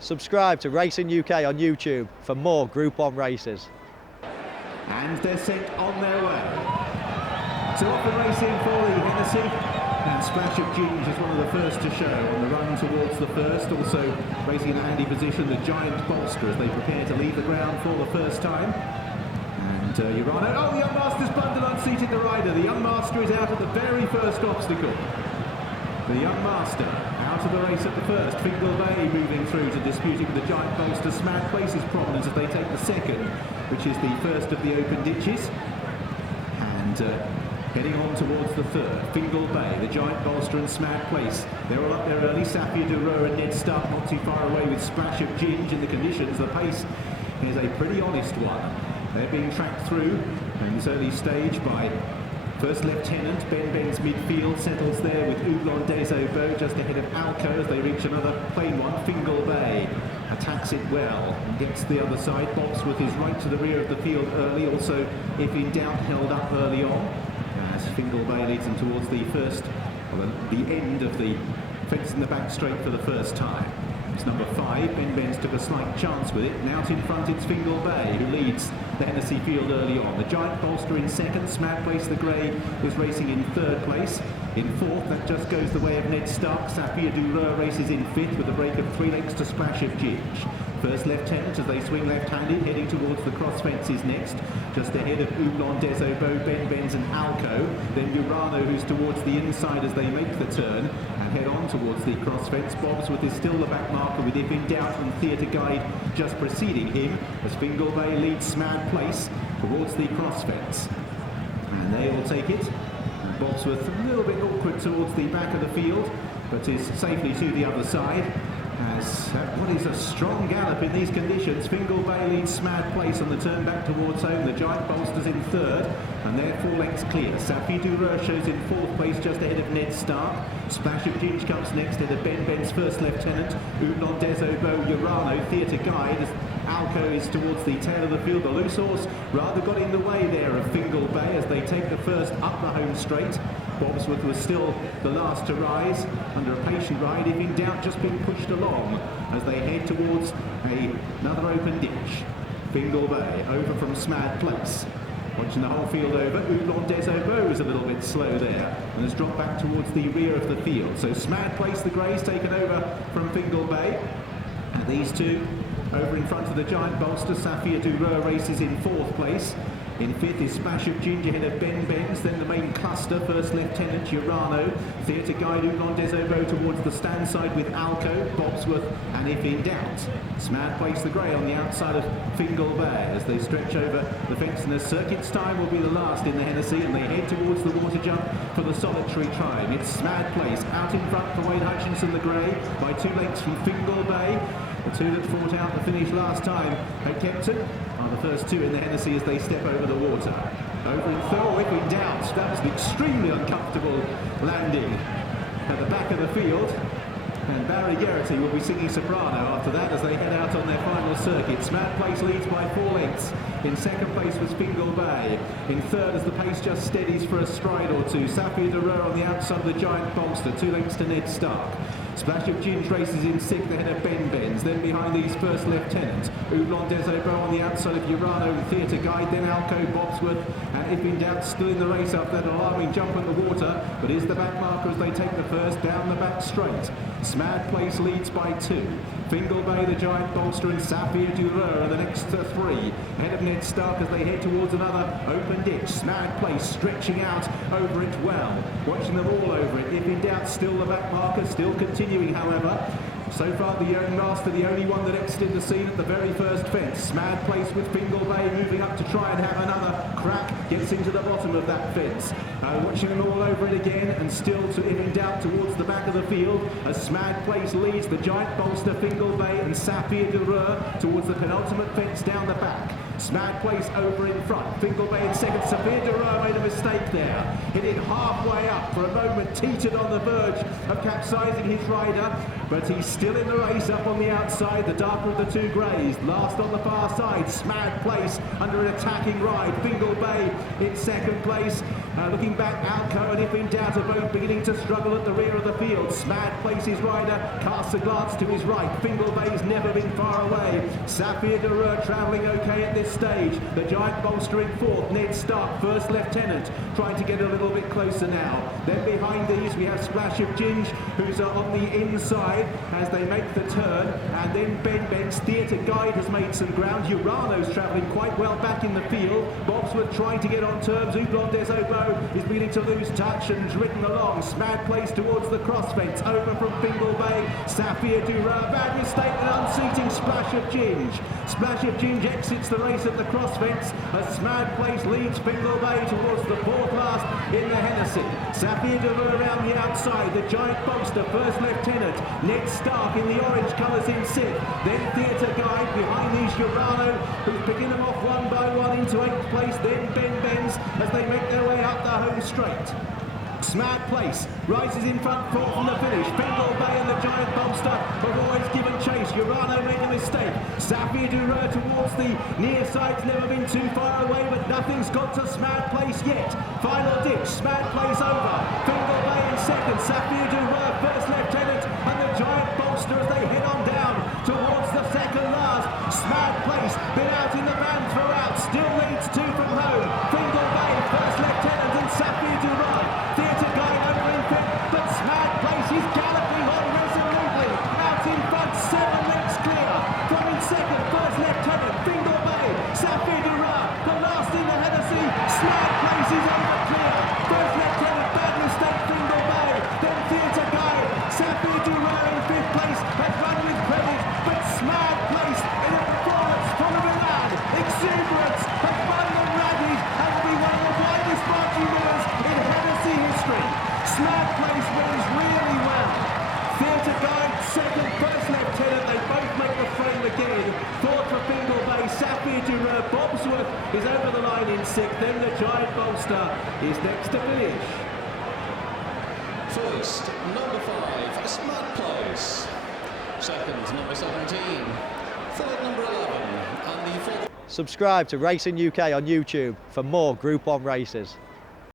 Subscribe to Racing UK on YouTube for more Group 1 races. And they're sent on their way. So off the racing for the Hennessy. And Splash of Ginge is one of the first to show on the run towards the first. Also racing in a handy position, the Giant Bolster, as they prepare to leave the ground for the first time. And Urano, oh, the Young Master's bundle unseated the rider. The Young Master is out at the very first obstacle. The Young Master out of the race at the first. Fingal Bay moving through to disputing with the Giant Bolster. Smad places prominence as they take the second, which is the first of the open ditches. And heading on towards the third. Fingal Bay, the Giant Bolster and Smad Place. They're all up there early. Safia Duro and Ned Stark not too far away with Splash of Ginge in the conditions. The pace is a pretty honest one. They're being tracked through in this early stage by First Lieutenant. Ben's midfield settles there with Oublon des Obeaux just ahead of Alco as they reach another plain one. Fingal Bay attacks it well and gets the other side. Boxworth is right to the rear of the field early. Also, if in doubt, held up early on as Fingal Bay leads them towards the first, or the end of the fence in the back straight for the first time. It's number 5. Ben's took a slight chance with it. And out in front it's Fingal Bay who leads the Hennessy field early on. The Giant Bolster in second. Smad Place the Grey was racing in third place. In fourth, that just goes the way of Ned Stark. Safia Duro races in fifth with a break of 3 lengths to Splash of Ginge. First Lieutenant as they swing left-handed, heading towards the cross fences next. Just ahead of Oublon des Obeaux, Ben's and Alco. Then Urano, who's towards the inside as they make the turn and head on towards the cross fence. Bobsworth is still the back marker with If in Doubt and Theatre Guide just preceding him as Fingal Bay leads Smad Place towards the cross fence. And they will take it. And Bobsworth a little bit awkward towards the back of the field, but is safely to the other side. As what is a strong gallop in these conditions. Fingal Bay leads Smad Place on the turn back towards home. The Giant Bolster's in third, and they're 4 lengths clear. Safia Duro shows in fourth place just ahead of Ned Stark. Splash of Ginge comes next ahead of Ben's First Lieutenant. Oublon des Obeaux, Urano, Theatre Guide. As Alco is towards the tail of the field. The loose horse rather got in the way there of Fingal Bay as they take the first up the home straight. Bobsworth was still the last to rise under a patient ride. If in doubt, just being pushed along as they head towards another open ditch. Fingal Bay over from Smad Place. Watching the whole field over, Oublon des Obeaux is a little bit slow there and has dropped back towards the rear of the field. So Smad Place, the Greys, taken over from Fingal Bay. And these two over in front of the Giant Bolster. Safia Duro races in fourth place. In fifth is Splash of Ginge ahead of Ben's, then the main cluster, First Lieutenant Urano, Theatre Guide Oublon des Obeaux towards the stand side with Alco, Bobsworth, and If in Doubt. Smad Place the Grey on the outside of Fingal Bay as they stretch over the fence, and the circuit's time will be the last in the Hennessy, and they head towards the water jump for the solitary trying. It's Smad Place out in front for Wade Hutchinson the Grey by 2 lengths from Fingal Bay. The two that fought out the finish last time at Kempton are the first two in the Hennessy as they step over the water. Over in third, If in Doubt. That was an extremely uncomfortable landing at the back of the field. And Barry Geraghty will be singing soprano after that as they head out on their final circuit. Smad Place leads by 4 lengths. In second place was Fingal Bay. In third, as the pace just steadies for a stride or two, Safia Duro on the outside of the Giant Bolster, 2 lengths to Ned Stark. Splash of Ginge races in sixth ahead of Ben's. Then behind these First Lieutenant, Oublon des Obeaux on the outside of Urano and Theatre Guide. Then Alco, Bobsworth, and If in Doubt still in the race after that alarming jump at the water, but is the back marker as they take the first down the back straight. Smad Place leads by 2. Fingal Bay, the Giant Bolster, and Safia Duro are the next 3. Ahead of Ned Stark as they head towards another open ditch. Smad Place stretching out over it well. Watching them all over it. If in Doubt, still the back marker, still continuing, however. So far, the Young Master, the only one that exited the scene at the very first fence. Smad Place with Fingal Bay moving up to try and have another crack. Gets into the bottom of that fence. Watching them all over it again, and still to If in Doubt towards the back of the field as Smad Place leads the Giant Bolster, Fingal Bay, and Safia Duro towards the penultimate fence down the back. Smad Place over in front. Fingal Bay in second. Safia Duro made a mistake there. Hit it halfway up for a moment, teetered on the verge of capsizing his rider. but he's still in the race up on the outside, the darker of the two greys. Last on the far side, Smad Place under an attacking ride. Fingal Bay in second place. Looking back, Alco and if in doubt are both beginning to struggle at the rear of the field. Smad Place's rider casts a glance to his right. Fingal Bay's never been far away. Sapphire de Reur travelling okay at this stage. The Giant Bolster in fourth. Ned Stark, first lieutenant, trying to get a little bit closer now. Then behind these we have Splash of Ginge, who's on the inside as they make the turn. And then Ben Ben's Theatre Guide has made some ground. Urano's travelling quite well back in the field. Bobsworth trying to get on terms. Oublon des Oboes is beginning to lose touch and ridden along. Smad Place towards the cross fence. Over from Fingal Bay. Sapphire du Reur. Bad mistake and unseating Splash of Ginge. Splash of Ginge exits the race at the cross fence as Smad Place leads Fingal Bay towards the fourth last in the Hennessy. Sapphire du Reur around the outside. The Giant Bolster, first lieutenant. Ned Stark in the orange colours in sixth. Then Theatre Guide behind these Urano, who's picking them off one by one into eighth place. Then Ben Benz as they make their way up the home straight. Smad Place rises in front, fourth from the finish. Fingal Bay and the Giant Bolster have always given chase. Urano made a mistake. Sapphire du Reur towards the near side's never been too far away, but nothing's got to Smad Place yet. Final ditch, Smad Place over. Fingal Bay in second. Sapphire du Reur first lieutenant, and the Giant Bolster as they head on down towards the second last. Smad Place been out in the van throughout, still leads two from home. Fingal Bay first lieutenant and Sapphire du Reur. Theatre Guide over in fifth, but Smad Place is galloping on resolutely. Out in front, 7 lengths clear. From in second, first lieutenant, Fingal Bay, Sapphire du Reur, the last in the Hennessy. Smad Place is over clear. First lieutenant, bad mistake, Fingal Bay. Then Theatre Guide, Sapphire du Reur in fifth place, has run with credit, but Smad Place in a performance full of elan, exuberance, has run them ragged and will be one of the widest marching winners in Hennessy history. Smad Place wins really well. Theatre Guide, second, first lieutenant, they both make the frame again. Fourth for Fingal Bay, Sapphire du Reur. Bobsworth is over the line in sixth, then the Giant Bolster is next to finish. First, number 5, Smad Place. Second, number 17. Third, number 11. And the fourth. Subscribe to Racing UK on YouTube for more Group 1 races.